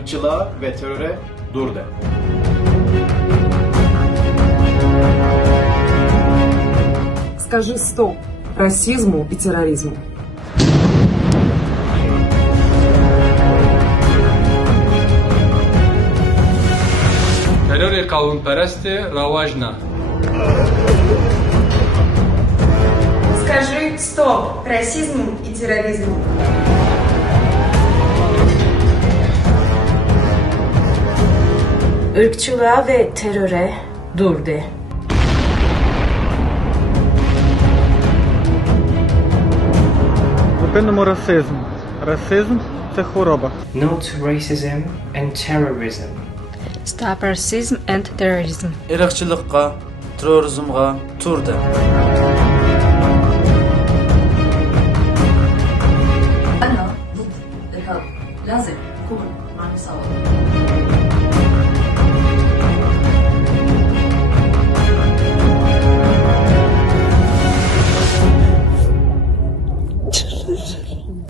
ırkçılığa ve teröre dur de. Скажи стоп расизму и терроризму. Terör kavimperesti ravajna. Скажи стоп расизму и терроризму. Irkçılığa ve teröre dur de. Зупинимо расизм. Расизм – це хвороба. No to racism and terrorism. Stop racism and terrorism. Irqchilikqa, terrorizmga tur de. أنا ضد الإرهاب، لازم يكون معنا سوا.